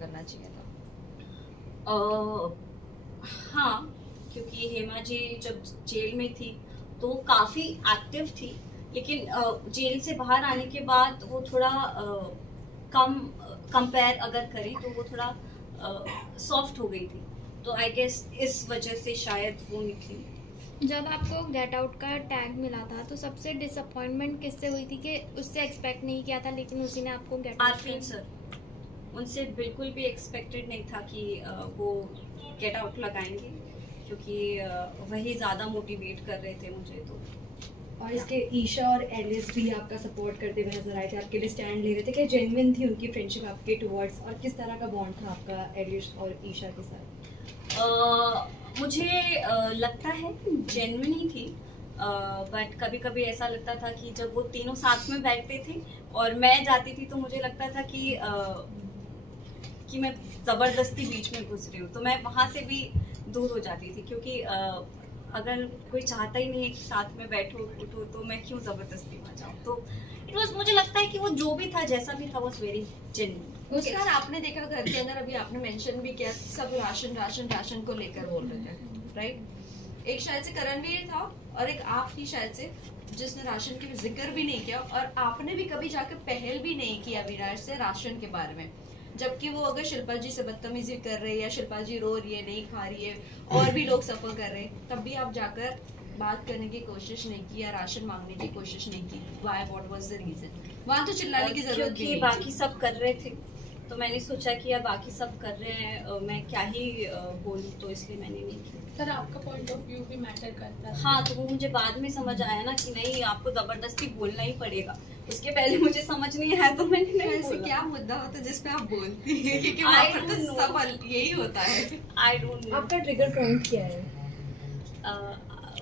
करना चाहिए था? हाँ, क्योंकि हेमा जी जब जेल में थी तो काफी एक्टिव थी, लेकिन जेल से बाहर आने के बाद वो थोड़ा कम कंपेयर अगर करें तो वो थोड़ा सॉफ्ट हो गई थी, तो आई गेस इस वजह से शायद वो निकली। जब आपको गेट आउट का टैग मिला था तो सबसे डिसअपॉइंटमेंट किससे हुई थी कि उससे एक्सपेक्ट नहीं किया था लेकिन उसी ने आपको गेट आउट? आरफीन सर, उनसे बिल्कुल भी एक्सपेक्टेड नहीं था कि वो गेट आउट लगाएंगे, क्योंकि वही ज़्यादा मोटिवेट कर रहे थे मुझे। तो और इसके ईशा और एलिस भी आपका सपोर्ट करते हुए नजर आए थे, आपके लिए स्टैंड ले रहे थे। क्या जेन्युइन थी उनकी फ्रेंडशिप आपके टुवर्ड्स, और किस तरह का बॉन्ड था आपका एलिस और ईशा के साथ? मुझे लगता है जेन्युइन ही थी, बट कभी कभी ऐसा लगता था कि जब वो तीनों साथ में बैठते थे और मैं जाती थी तो मुझे लगता था कि मैं जबरदस्ती बीच में घुस रही हूँ, तो मैं वहां से भी दूर हो जाती थी, क्योंकि अगर कोई चाहता ही नहीं है कि साथ में बैठो उठो तो मैं क्यों जबरदस्ती वहां जाऊँ। तो इट वाज, मुझे लगता है कि वो जो भी था जैसा भी था वाज वेरी जेन्युइन। मुस्कान, आपने देखा घर के अंदर, अभी आपने मेंशन भी किया, सब राशन राशन राशन को लेकर बोल रहे थे, राइट? एक शायद से करणवीर था और एक आप ही शायद से जिसने राशन की जिक्र भी नहीं किया, और आपने भी कभी जाकर पहल भी नहीं किया अविनाश से राशन के बारे में, जबकि वो अगर शिल्पा जी से बदतमीजी कर रहे हैं या शिल्पा जी रो रही है, नहीं खा रही है, और भी लोग सफर कर रहे हैं, तब भी आप जाकर बात करने की कोशिश नहीं की या राशन मांगने की कोशिश नहीं की? Why, what was the reason? वहां तो चिल्लाने की जरूरत भी नहीं, बाकी सब कर रहे थे तो मैंने सोचा कि यार बाकी सब कर रहे हैं, मैं क्या ही बोलूं, तो इसलिए मैंने नहीं किया। सर, आपका पॉइंट ऑफ व्यू भी मैटर करता है। हाँ, तो वो मुझे बाद में समझ आया ना कि नहीं, आपको जबरदस्ती बोलना ही पड़ेगा, उसके पहले मुझे समझ नहीं आया तो मैंने नहीं बोला। क्या मुद्दा होता है जिसपे आप बोलती हैं? क्योंकि वहाँ पर तो सब यही होता है। आई डोंट नो आपका ट्रिगर पॉइंट क्या है?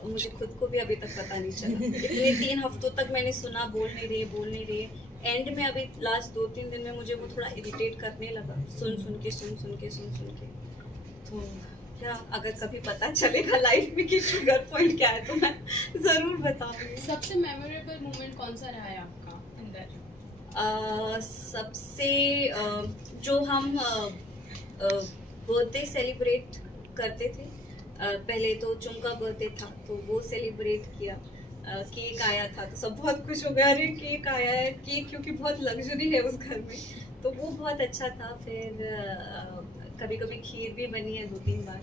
मुझे खुद को भी अभी तक पता नहीं चला। इतने 3 हफ्तों तक मैंने सुना बोल नहीं रहे, एंड में अभी लास्ट 2-3 दिन में मुझे वो थोड़ा इरिटेट करने लगा, सुन के। तो क्या अगर कभी पता चलेगा लाइफ में कि ट्रिगर पॉइंट क्या है तो मैं जरूर बताऊंगी। सबसे मेमोरेबल मोमेंट कौन सा रहा है आपका अंदर? सबसे जो हम बर्थडे सेलिब्रेट करते थे, पहले तो चुंग का बर्थडे था तो वो सेलिब्रेट किया, केक आया था तो सब बहुत खुश हो गए, अरे केक आया है, केक क्योंकि बहुत लग्जरी है उस घर में, तो वो बहुत अच्छा था। फिर कभी कभी खीर भी बनी है 2-3 बार,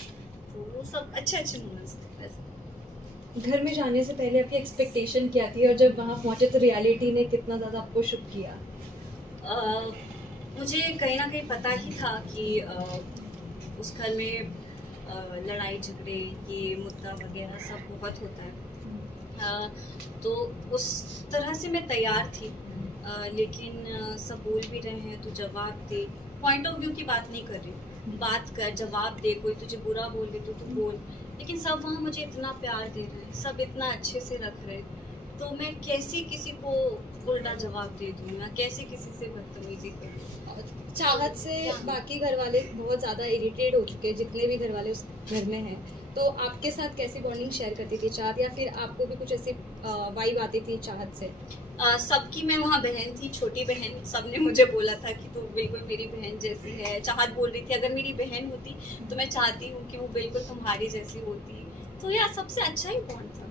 तो वो सब अच्छे मोमेंट्स थे। वैसे घर में जाने से पहले आपकी एक्सपेक्टेशन क्या थी, और जब वहाँ पहुँचे तो रियलिटी ने कितना ज़्यादा आपको शुक किया? मुझे कहीं ना कहीं पता ही था कि उस घर में लड़ाई झगड़े, ये मुद्दा वगैरह सब बहुत होता है, तो उस तरह से मैं तैयार थी, लेकिन सब बोल भी रहे हैं तो जवाब दे। पॉइंट ऑफ व्यू की बात नहीं कर रही, बात कर, जवाब दे, कोई तुझे बुरा बोल दे तो तू बोल, लेकिन सब वहाँ मुझे इतना प्यार दे रहे हैं, सब इतना अच्छे से रख रहे, तो मैं कैसे किसी को उल्टा जवाब दे दूँ, मैं कैसे किसी से बदतमीजी करूँ। चाहत से बाकी घर वाले बहुत ज़्यादा इरिटेट हो चुके हैं, जितने भी घर वाले उस घर में हैं, तो आपके साथ कैसी बॉन्डिंग शेयर करती थी चाहत, या फिर आपको भी कुछ ऐसी वाइब आती थी चाहत से? सबकी मैं वहाँ बहन थी, छोटी बहन, सबने मुझे बोला था कि तू बिल्कुल मेरी बहन जैसी है। चाहत बोल रही थी अगर मेरी बहन होती तो मैं चाहती हूँ कि वो बिल्कुल तुम्हारी जैसी होती, तो यार सबसे अच्छा ही बॉन्ड था।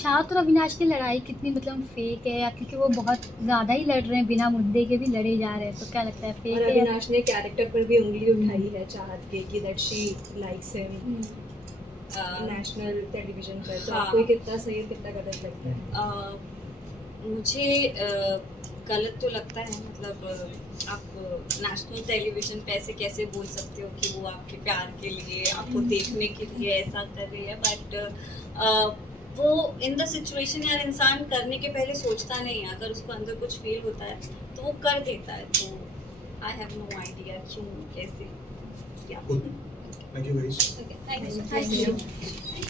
चाहत और अविनाश की लड़ाई कितनी मतलब फेक है, या क्योंकि वो बहुत ज्यादा ही लड़ रहे हैं, बिना मुद्दे के भी लड़े जा रहे हैं, तो क्या लगता है फेक है? अविनाश ने कैरेक्टर पर भी उंगली उठाई है चाहत के कि that she likes him national television पर, तो आपको ये कितना सही है कितना गलत लगता है? मुझे गलत तो लगता है, मतलब आप नेशनल टेलीविजन पे ऐसे कैसे बोल सकते हो कि वो आपके प्यार के लिए, आपको देखने के लिए ऐसा कर रही है, बट वो इन द सिचुएशन यार इंसान करने के पहले सोचता नहीं है, अगर उसको अंदर कुछ फील होता है तो वो कर देता है, तो आई हैव नो आइडिया क्यों कैसे क्या। Thank you guys. Okay, thank you.